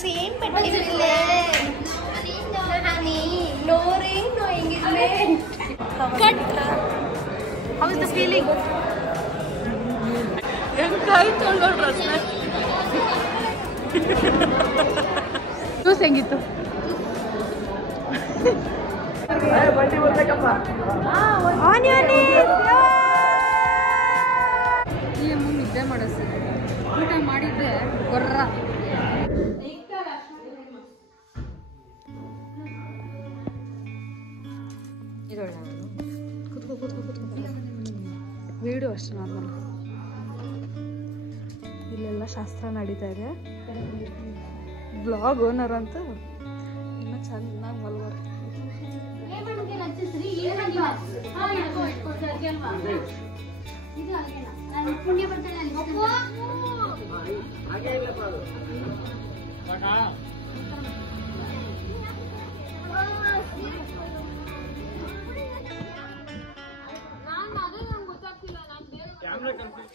Same but different. Honey, no ring, no engagement. Cut. How is the feeling? Juice ಹೆಂಗಿತ್ತು? ಈ ಅಮ್ಮ ನಿದ್ದೆ ಮಾಡಿಸ್ತೀನಿ. ಊಟ ಮಾಡಿದ್ದೆ ಗೊರ್ರ. ವೀಡಿಯೋ ಅಷ್ಟು ನಾರ್ಮಲ್. ಇಲ್ಲೆಲ್ಲ ಶಾಸ್ತ್ರ ನಡೀತಾ ಇದೆ. ಬ್ಲಾಗ್ ಓನರ್ ಅಂತ ಇನ್ನೂ ಚೆನ್ನಾಗಿ ಮಲ್ವಾರ.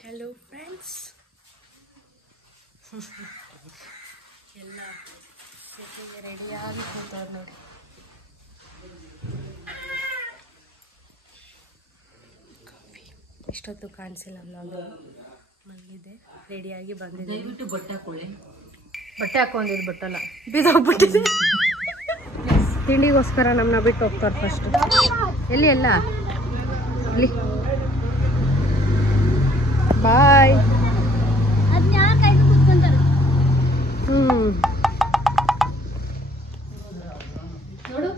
Hello friends. ಎಲ್ಲ ಸೆಟ್ಟಿಗೆ ರೆಡಿಯಾಗಿ ಕೂತವ್ರು ನೋಡಿ. ಕಾಫಿ ಇಷ್ಟೊತ್ತು ಕಾಣಿಸಿಲ್ಲ ಅನ್ನೋದು ಮಲಗಿದೆ. ರೆಡಿಯಾಗಿ ಬಂದಿದೆ. ದಯವಿಟ್ಟು ಬಟ್ಟೆ ಹಾಕೊಳ್ಳಿ. ಬಟ್ಟೆ ಹಾಕೊಂಡಿದ್ದು ಬಟ್ಟಲ್ಲ ಬಿದ್ದೋಗ್ಬಿಟ್ಟಿದೆ. ತಿಂಡಿಗೋಸ್ಕರ ನಮ್ಮನ್ನ ಬಿಟ್ಟು ಹೋಗ್ತಾರೆ ಫಸ್ಟ್. ಎಲ್ಲಿ ಎಲ್ಲ ಇಲ್ಲಿ ಬಾಯ್.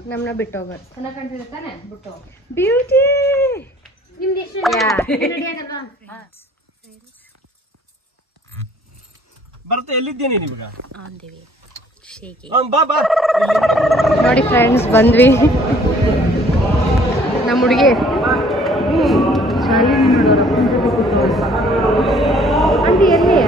ನಮ್ಮನ್ನ ಬಿಟ್ಟು ಹೋಗೋದು. ಚೆನ್ನಾಗಿ ಕಾಣ್ತಿದೆ ತಾನೆ? ಬಿಟ್ಟು ಬ್ಯೂಟಿ. ಬರ್ತಾ ಎಲ್ಲಿದ್ದೇನೆ ನಿಮ್ಗ? ನೋಡಿ ಫ್ರೆಂಡ್ಸ್, ಬಂದ್ವಿ. ನಮ್ಮ ಹುಡುಗಿ ಅಂಟಿ ಎಲ್ಲಿ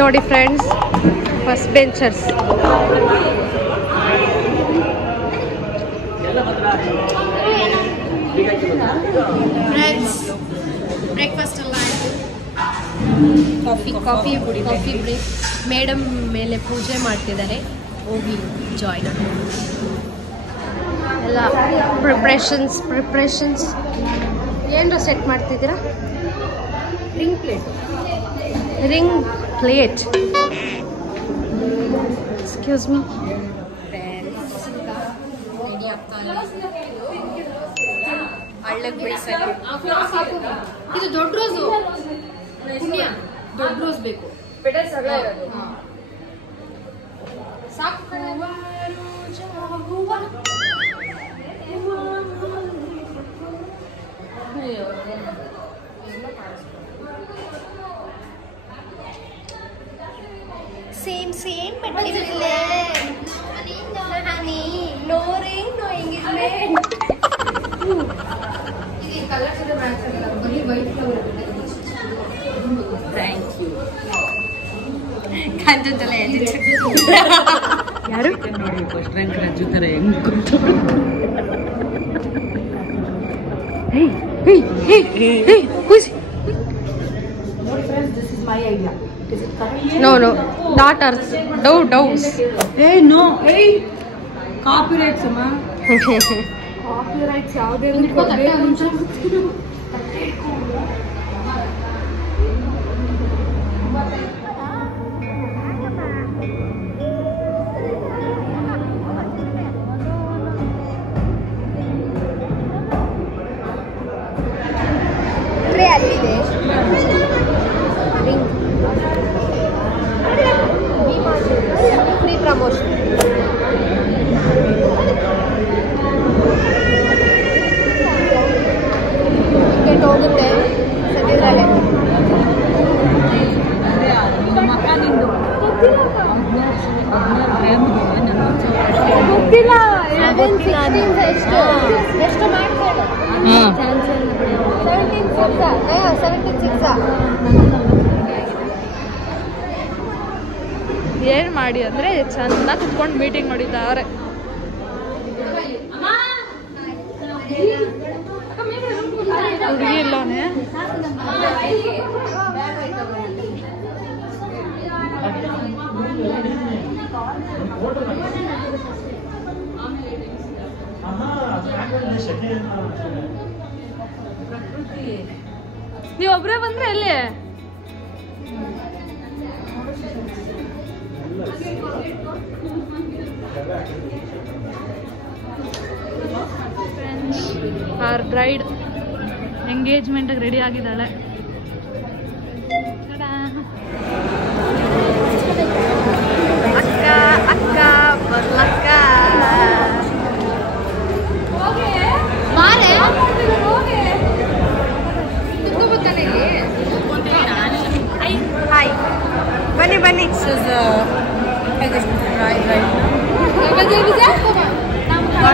ನೋಡಿ friends, first benchers. Friends, breakfast ಎಲ್ಲ ಆಯಿತು. Coffee break. ಮೇಡಮ್ ಮೇಲೆ ಪೂಜೆ ಮಾಡ್ತಿದ್ದಾರೆ, ಹೋಗಿ ಜಾಯ್ನ್ ಆಗಿ. ಎಲ್ಲ ಪ್ರಿಪ್ರೇಷನ್ಸ್ ಏನರ ಸೆಟ್ ಮಾಡ್ತಿದ್ದೀರಾ? Ring plate. Excuse me. ಹಳ್ಳಕ್ಕೆ ಬೀಳ್ಸಕ್ಕೆ ಇದು ದೊಡ್ಡ ರೋಸು. ಪುಣ್ಯ ದೊಡ್ಡ ರೋಸ್ ಬೇಕು. ಸಾಕು. Same but different. Honey, no ring, no engagement. This color is match agala. Only white flower. Thank you. Kanjantala edit. ಯಾರು ನೋಡಿ ಫಸ್ಟ್ ರ್ಯಾಂಕ್ ರಾಜು ತರ ಹೆಂಗ್ ಕೊಟ್ಟು. Hey, who's? No friends, this is my idea. Is it correct? No, not ours. Doves. Hey, no. Hey, copyrights amma. Copyrights ಯಾವ್ದೇ ಒಂದು ಕೊಡ್ಬೇಕು. ಅಲ್ಲಿದೆ free promotion. Ticket ಹೋಗುತ್ತೆ ಸದ್ಯದಲ್ಲೇ. ಗೊತ್ತಿಲ್ಲ. ಎಷ್ಟು ಮಾಡ್ತಾರೆ? 17 6 ಏನು ಮಾಡಿ ಅಂದರೆ ಚೆನ್ನಾಗಿ ಕುತ್ಕೊಂಡು ಮೀಟಿಂಗ್ ಮಾಡಿದ್ದಾರೆ. ಹುಡುಗಿ ಇಲ್ಲವನೇ ನೀವೊಬ್ರೇ ಬಂದ್ರೆ ಎಲ್ಲಿ ಆರ್ ಬ್ರೈಡ್ ಎಂಗೇಜ್ಮೆಂಟ್ ರೆಡಿ ಆಗಿದ್ದಾಳೆ. ಅಕ್ಕ ಅಕ್ಕ ಬರ್ಲಕ್ಕ ಹಾಯ್ ಬನ್ನಿ ಬನ್ನಿ.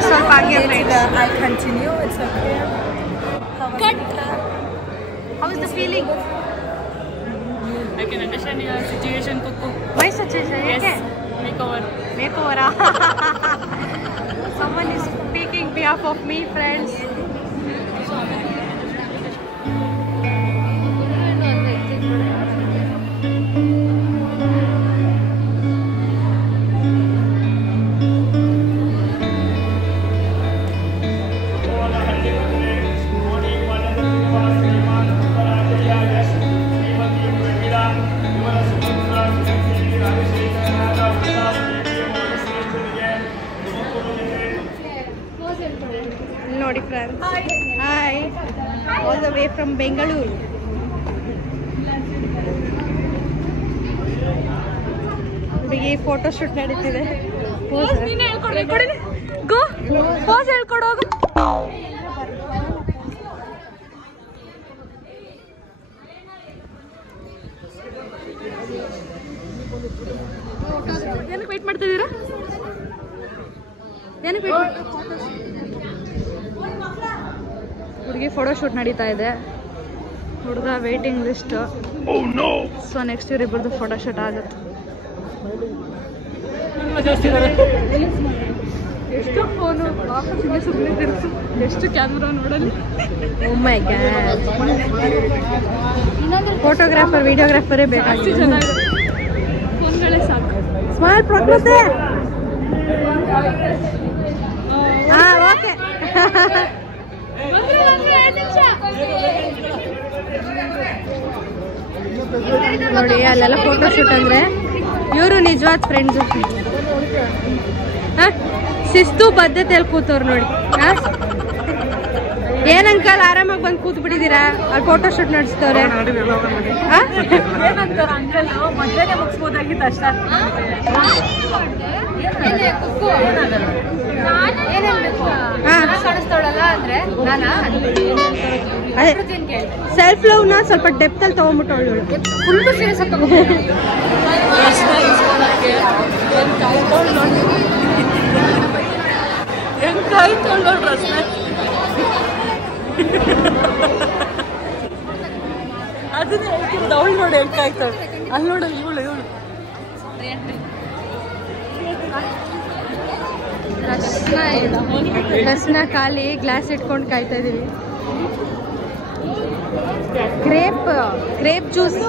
ಸ್ವಲ್ಪ ಹಂಗೆ How is the feeling? I can understand your situation, Kuku. My situation? Yes. Makeover. Makeover. Someone is speaking behalf of me, friends. ನೋಡಿ friends, hi, all the way from Bengaluru. ಹುಡುಗಿ photo shoot ನಡೀತಿದೆ. ಗೋ pose ಹೇಳ್ಕೊಡೋಗು. ಏನಕ್ಕೆ wait ಮಾಡ್ತಿದ್ದೀರಾ? ಏನಕ್ಕೆ wait? ಹುಡುಗಿ photo shoot ನಡೀತಾ ಇದೆ. ಹುಡುಗ ವೇಟಿಂಗ್ ಲಿಸ್ಟ್. ಸೊ ನೆಕ್ಸ್ಟ್ ಇವರಿಬ್ಬರದು ಫೋಟೋ ಶೂಟ್ ಆಗುತ್ತೆ. ಎಷ್ಟು ಫೋನು ಸುಮ್ಮನೆ ತಿರ್ಸು, ಎಷ್ಟು ಕ್ಯಾಮ್ರಾ ನೋಡಲಿ. ಓ ಮೈ ಗಾಡ್, ಫೋಟೋಗ್ರಾಫರ್ ವಿಡಿಯೋಗ್ರಾಫರೇ ಬೇಕಾಗಿ ಚೆನ್ನಾಗಿದೆ. ಫೋನ್ಗಳೇ ಸಾಕು. ಸ್ಮೈಲ್ ಪ್ರಕೃತಿ. ಹಾಂ ಓಕೆ. ನೋಡಿ ಅಲ್ಲೆಲ್ಲ ಫೋಟೋ ಶೂಟ್ ಅಂದ್ರೆ ಇವರು ನಿಜವಾದ ಫ್ರೆಂಡ್ಸ್. ಶಿಸ್ತು ಬದ್ಧತೆಯಲ್ಲಿ ಕೂತವ್ರು ನೋಡಿ. ಏನ್ ಅಂಕಲ್ ಆರಾಮಾಗಿ ಬಂದು ಕೂತ್ ಬಿಟ್ಟಿದ್ದೀರಾ? ಅಲ್ಲಿ ಫೋಟೋ ಶೂಟ್ ನಡೆಸ್ತವ್ರೆ. ಮುಗಿಸ್ಬೋದಾಗಿತ್ತು ಅಷ್ಟೇ. ಸೆಲ್ಫ್ ಲವ್ ನ ಸ್ವಲ್ಪ ಡೆಪ್ತ್ ಅಲ್ಲಿ ತಗೊಂಡ್ಬಿಟ್ಟವಳು. ಫುಲ್ ಸೀರಿಯಸ್ ಆಗಿ ತಗೊಂಡು ಅದನ್ನ ಹೇಳ್ತಿರೋದು. ಅವಳು ನೋಡಿ ಹೆಂಗಾಯ್ತಾಳೆ. ಅಲ್ಲಿ ನೋಡಲ್ಲ ಇವಳು ರಸ್ನ ಖಾಲಿ ಗ್ಲಾಸ್ ಇಟ್ಕೊಂಡು ಕಾಯ್ತಾ ಇದೀವಿ. Grape juice.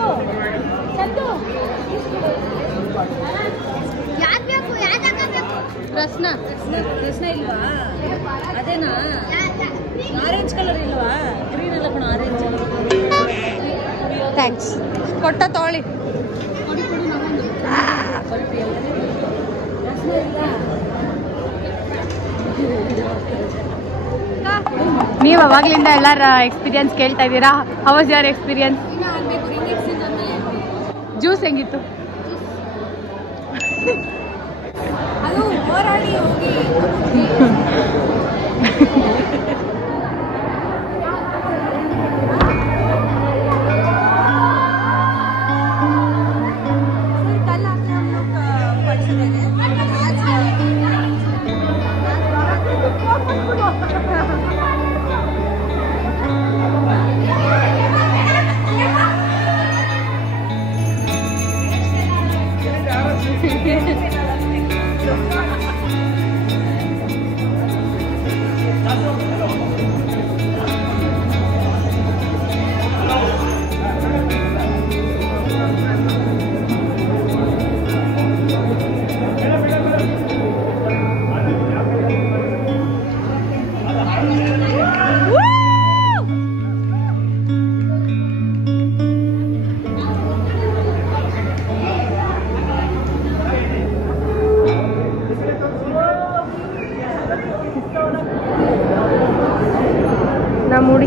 ರಸ್ನ ಇಲ್ವಾ? ಅದೇನಾ? ಆರೆಂಜ್ ಕಲರ್ ಇಲ್ವಾ? ಗ್ರೀನ್ ಅಲ್ಲ ಕಣ, ಆರೆಂಜ್. ಥ್ಯಾಂಕ್ಸ್. ಕೊಟ್ಟ ತಗೊಳ್ಳಿ. ನೀವು ಅವಾಗ್ಲಿಂದ ಎಲ್ಲಾರ ಎಕ್ಸ್ಪೀರಿಯನ್ಸ್ ಕೇಳ್ತಾ ಇದ್ದೀರಾ? How was your experience? Juice ಹೆಂಗಿತ್ತು?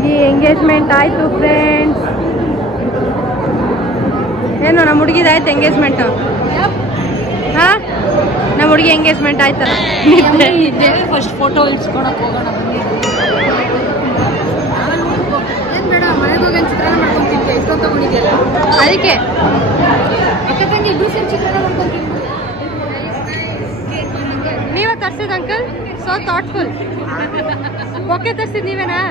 ಹುಡುಗಿ ಎಂಗೇಜ್ಮೆಂಟ್ ಆಯ್ತು ಫ್ರೆಂಡ್ಸ್. ಏನು ನಮ್ಮ ಹುಡುಗಿದಾಯ್ತು ಎಂಗೇಜ್ಮೆಂಟು? ಹಾ, ನಮ್ಮ ಹುಡುಗಿ ಎಂಗೇಜ್ಮೆಂಟ್ ಆಯ್ತಲ್ಲ. ಫಸ್ಟ್ ಫೋಟೋ ಇಡ್ಸ್ಕೊಳಕ್ ಹೋಗೋಣ ಬನ್ನಿ. ಏನು ಬೇಡ, ಮನೆಗೆ ಹೋಗಿ ಚಿತ್ರಾನ್ನ ಮಾಡ್ಕೊಂತಿದ್ದೆ, ಇಷ್ಟೊಂದು ತಗೊಂಡಿದ್ಯಲ್ಲ ಅದಕ್ಕೆ. ಅಕ್ಕ ತಂಗಿ ಇಬ್ಬರು ಸೇರಿ ಚಿತ್ರಾನ್ನ ಮಾಡ್ಕೊಂತೀನಿ. ನೀವೇ ತರ್ಸಿದ್ ಅಂಕಲ್? So thoughtful. ಬೊಕ್ಕೆ ತರ್ಸಿದ್ ನೀವೇನಾ?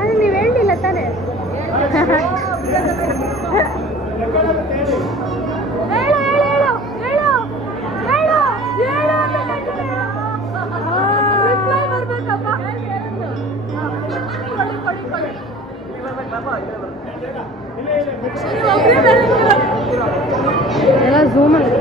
ಅದು ನೀವು ಹೇಳಿಲ್ಲ ತಾನೇ? ಎಲ್ಲ ಝೂಮಲ್ಲಿ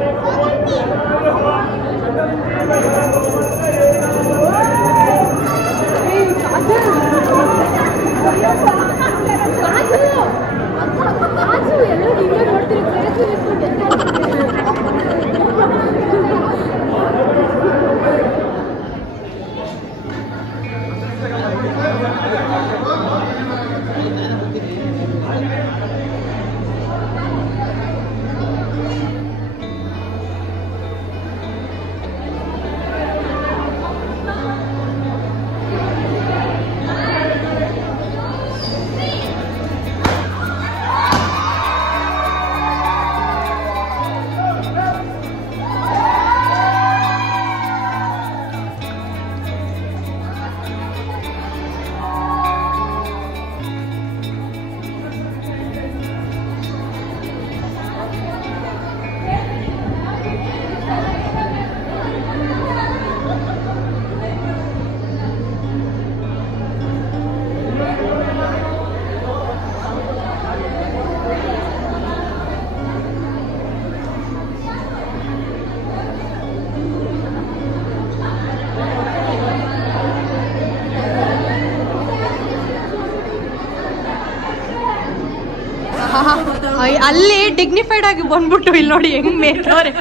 ಅಲ್ಲಿ ಡಿಗ್ನಿಫೈಡ್ ಆಗಿ ಬಂದ್ಬಿಟ್ಟು ಇಲ್ಲಿ ನೋಡಿ ಹೆಂಗ್ ಮೇಕವ್ರೆ.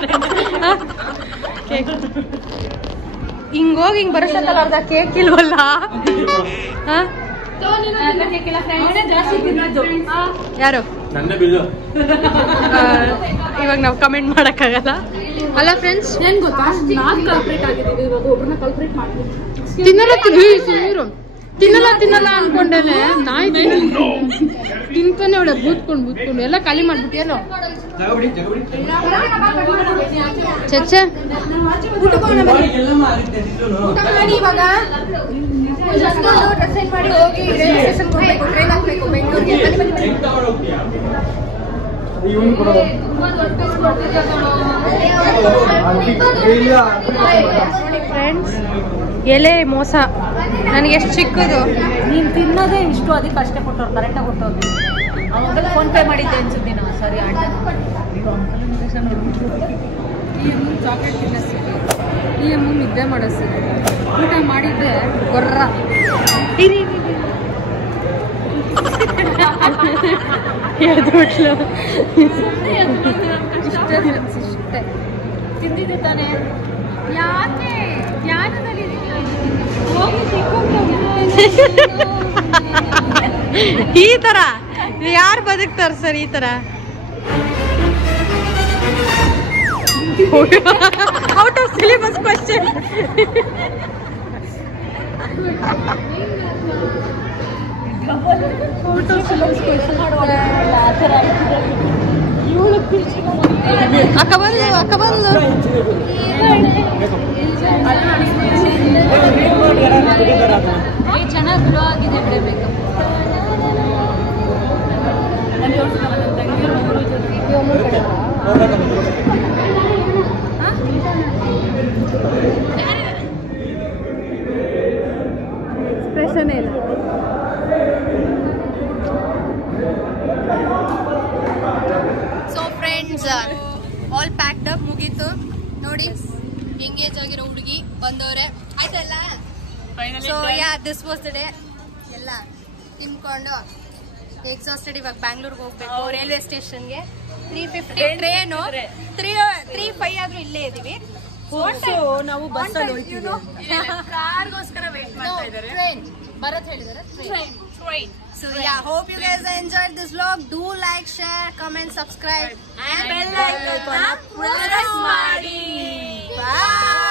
ಹಿಂಗೋಗಿ ಹಿಂಗ್ ಬರೋಷ್ಟಲ್ಲ ಅರ್ಧ ಕೇಕ್ ಇಲ್ವಲ್ಲ. ಯಾರು ಇವಾಗ ನಾವು ಕಮೆಂಟ್ ಮಾಡಕ್ಕಾಗಲ್ಲ ಅಲ್ಲ ಫ್ರೆಂಡ್ಸ್. ಏನ್ ಗೊತ್ತಾ, ನಾನ್ ಕಲ್ಪ್ರೇಟ್ ಆಗಿದ್ದೀವಿ, ಇವಾಗ ಒಬ್ರನ್ನ ಕಲ್ಪ್ರೇಟ್ ಮಾಡ್ತೀವಿ. ತಿನ್ನಲ್ಲ ಅನ್ಕೊಂಡೇನೆ. ನಾಯಿ ತಿಂತಾನೆ ಅವಳೆ ಬೂತ್ಕೊಂಡು ಎಲ್ಲ ಖಾಲಿ ಮಾಡ್ಬಿಟ್ಟಿಯಲ್ಲ. ಚಚ್ಚೆ ಊಟ ಮಾಡಿ ಇವಾಗ ಡ್ರೆಸ್ ಚೇಂಜ್ ಮಾಡಿ ಹೋಗಿ ಟ್ರೈನ್ ಹಾಕ್ಬೇಕು ಬೆಂಗಳೂರಿಗೆ. ಫ್ರೆಂಡ್ಸ್ ಎಲೆ ಮೋಸ ನನಗೆ ಎಷ್ಟು ಚಿಕ್ಕದು. ನೀನು ತಿನ್ನೋದೇ ಇಷ್ಟು, ಅದಕ್ಕೆ ಅಷ್ಟೇ ಕೊಟ್ಟವ್ರು, ಕರೆಕ್ಟಾಗಿ ಕೊಟ್ಟವ್ರು. ಅವಾಗ ಫೋನ್ ಪೇ ಮಾಡಿದ್ದೆ ಅನ್ಸುತ್ತೆ ನಾವು. ಸರಿ ಅಣ್ಣ ಈ ಅಮ್ಮ ಚಾಕ್ಲೇಟ್ ತಿನ್ನಿಸ್ತಿದ್ದೆ, ಈ ಅಮ್ಮ ನಿದ್ದೆ ಮಾಡಿಸ್ತಿದ್ದೆ. ಊಟ ಮಾಡಿದ್ದೆ ಗೊರ್ರ. ಇಷ್ಟೇ ತಿಂದಿದ್ದೆ ತಾನೇ. ಯಾಕೆ ಧ್ಯಾನದಲ್ಲಿ ಈ ತರ ಯಾರು ಬದುಕ್ತಾರ ಸರ್ ಈ ತರ? Out of syllabus question. Out of syllabus question. ಅಕ್ಕ ಬಂದು ಚೆನ್ನಾಗಿ ಗ್ಲೋ ಆಗಿದೆ ಬಿಡಬೇಕು. ಎಕ್ಸ್ಪ್ರೆಷನ್ ಇಲ್ಲ. So friends all packed up ಮುಗೀತು ನೋಡಿ. ಎಂಗೇಜ್ ಆಗಿರೋ ಹುಡುಗಿ ಬಂದವ್ರೆ ಆಯ್ತಲ್ಲ. So yeah this was the day. ಎಲ್ಲ ತಿನ್ಕೊಂಡು ಎಕ್ಸಾಸ್ಟೆಡ್. ಇವಾಗ ಬ್ಯಾಂಗ್ಳೂರ್ಗೆ ಹೋಗ್ಬೇಕು ರೈಲ್ವೆ ಸ್ಟೇಷನ್ಗೆ. 3:50 ಟ್ರೈನು. 3:05 ಆದ್ರೂ ಇಲ್ಲೇ ಇದೀವಿ. ನಾವು ಬಸ್ಸಲ್ಲಿ ಹೋಗ್ತೀವಿ. ಕಾರ್ಗೋಸ್ಕರ ವೇಟ್ ಮಾಡ್ತಾ ಇದ್ದಾರೆ. ಟ್ರೈನ್ ಬರತ್ ಹೇಳಿದಾರೆ. Train. So yeah, hope you guys enjoyed this vlog. Do like, share, comment, subscribe and bell icon press ಮಾಡಿ. Bye.